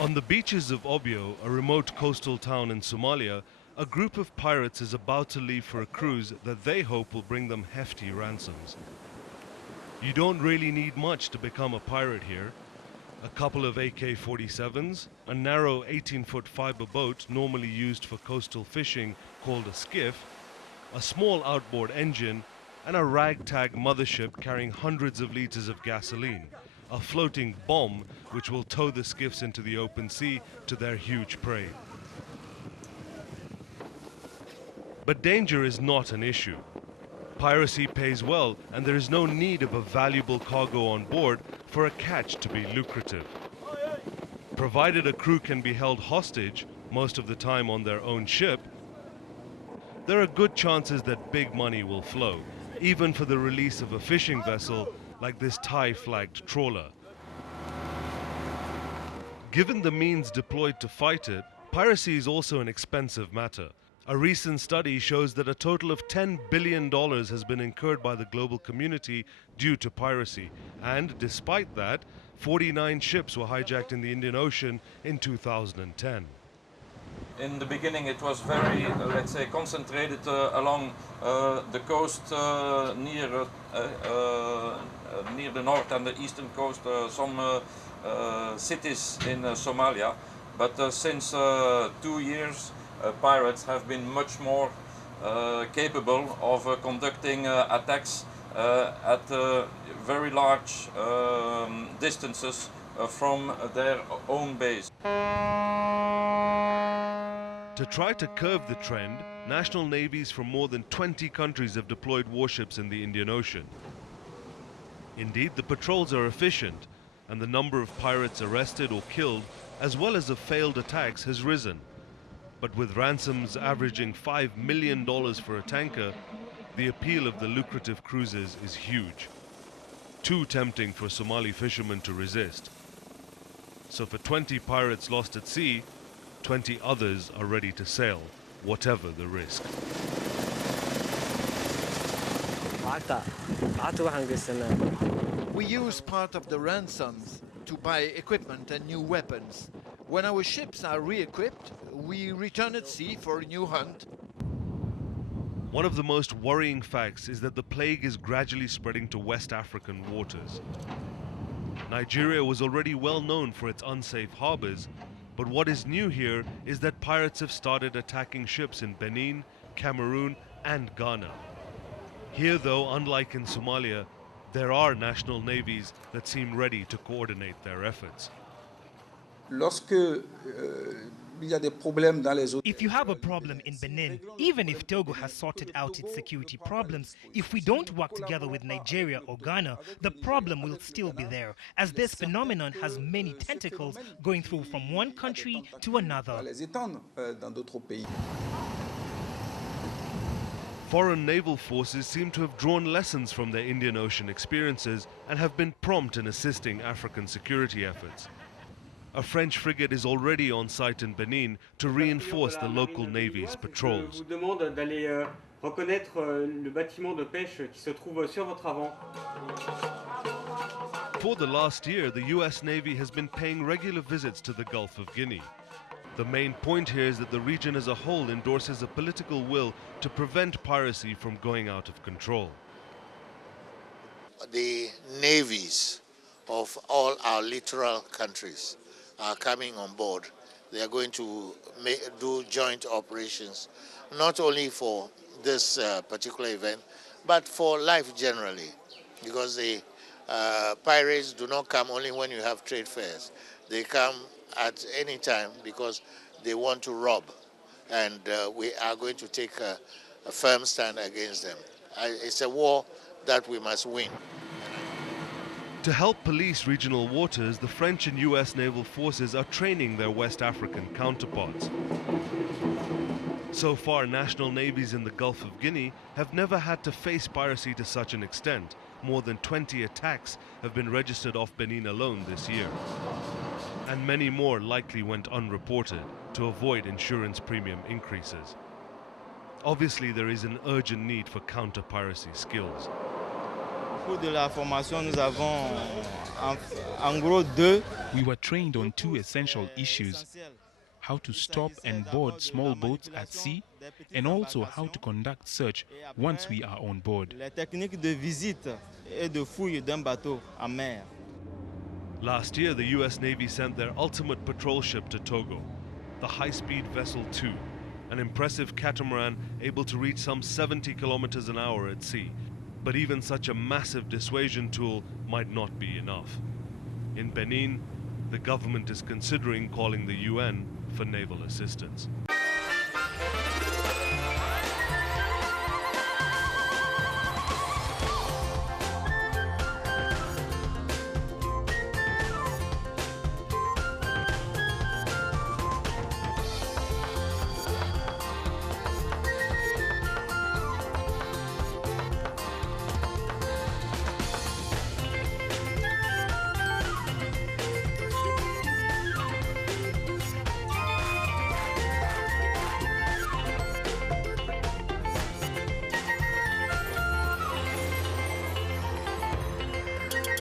On the beaches of Obio, a remote coastal town in Somalia, a group of pirates is about to leave for a cruise that they hope will bring them hefty ransoms. You don't really need much to become a pirate here. A couple of AK-47s, a narrow 18-foot fiber boat normally used for coastal fishing called a skiff, a small outboard engine, and a ragtag mothership carrying hundreds of liters of gasoline, a floating bomb which will tow the skiffs into the open sea to their huge prey. But danger is not an issue. Piracy pays well, and there is no need of a valuable cargo on board for a catch to be lucrative. Provided a crew can be held hostage, most of the time on their own ship, there are good chances that big money will flow, even for the release of a fishing vessel like this Thai-flagged trawler. Given the means deployed to fight it, piracy is also an expensive matter. A recent study shows that a total of $10 billion has been incurred by the global community due to piracy. And despite that, 49 ships were hijacked in the Indian Ocean in 2010. In the beginning it was very, let's say, concentrated along the coast near the north and the eastern coast, some cities in Somalia. But since 2 years, pirates have been much more capable of conducting attacks at very large distances from their own base. To try to curb the trend, national navies from more than 20 countries have deployed warships in the Indian Ocean. Indeed, the patrols are efficient, and the number of pirates arrested or killed, as well as of failed attacks, has risen. But with ransoms averaging $5 million for a tanker, the appeal of the lucrative cruises is huge. Too tempting for Somali fishermen to resist. So for 20 pirates lost at sea, 20 others are ready to sail, whatever the risk. We use part of the ransoms to buy equipment and new weapons. When our ships are re-equipped, we return at sea for a new hunt. One of the most worrying facts is that the plague is gradually spreading to West African waters. Nigeria was already well known for its unsafe harbors, but what is new here is that pirates have started attacking ships in Benin, Cameroon, and Ghana. Here, though, unlike in Somalia, there are national navies that seem ready to coordinate their efforts. If you have a problem in Benin, even if Togo has sorted out its security problems, if we don't work together with Nigeria or Ghana, the problem will still be there, as this phenomenon has many tentacles going through from one country to another. Foreign naval forces seem to have drawn lessons from their Indian Ocean experiences and have been prompt in assisting African security efforts. A French frigate is already on site in Benin to reinforce the local navy's patrols. For the last year, the US Navy has been paying regular visits to the Gulf of Guinea. The main point here is that the region as a whole endorses a political will to prevent piracy from going out of control. The navies of all our littoral countries are coming on board. They are going to do joint operations, not only for this particular event, but for life generally, because the pirates do not come only when you have trade fairs. They come at any time because they want to rob, and we are going to take a firm stand against them. It's a war that we must win. To help police regional waters, the French and US naval forces are training their West African counterparts. So far, national navies in the Gulf of Guinea have never had to face piracy to such an extent. More than 20 attacks have been registered off Benin alone this year. And many more likely went unreported to avoid insurance premium increases. Obviously, there is an urgent need for counter-piracy skills. We were trained on two essential issues: how to stop and board small boats at sea, and also how to conduct search once we are on board. Last year, the US Navy sent their ultimate patrol ship to Togo, the high-speed Vessel 2, an impressive catamaran able to reach some 70 kilometers an hour at sea. But even such a massive dissuasion tool might not be enough. In Benin, the government is considering calling the UN for naval assistance.